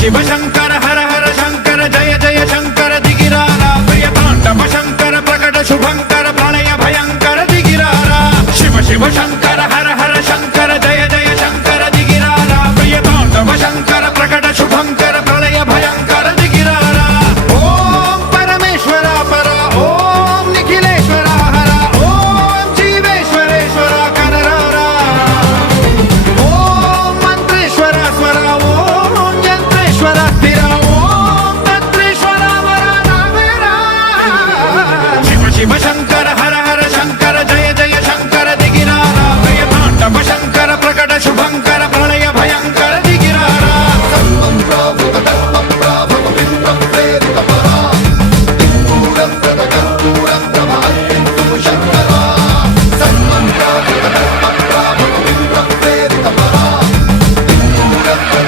शिव शंकर हर हर शंकर जय जय शंकर दिगिरारा प्रिय तांडव शंकर प्रकट शुभंकर प्रलय भयंकर दिगिरारा शिव शिव शंकर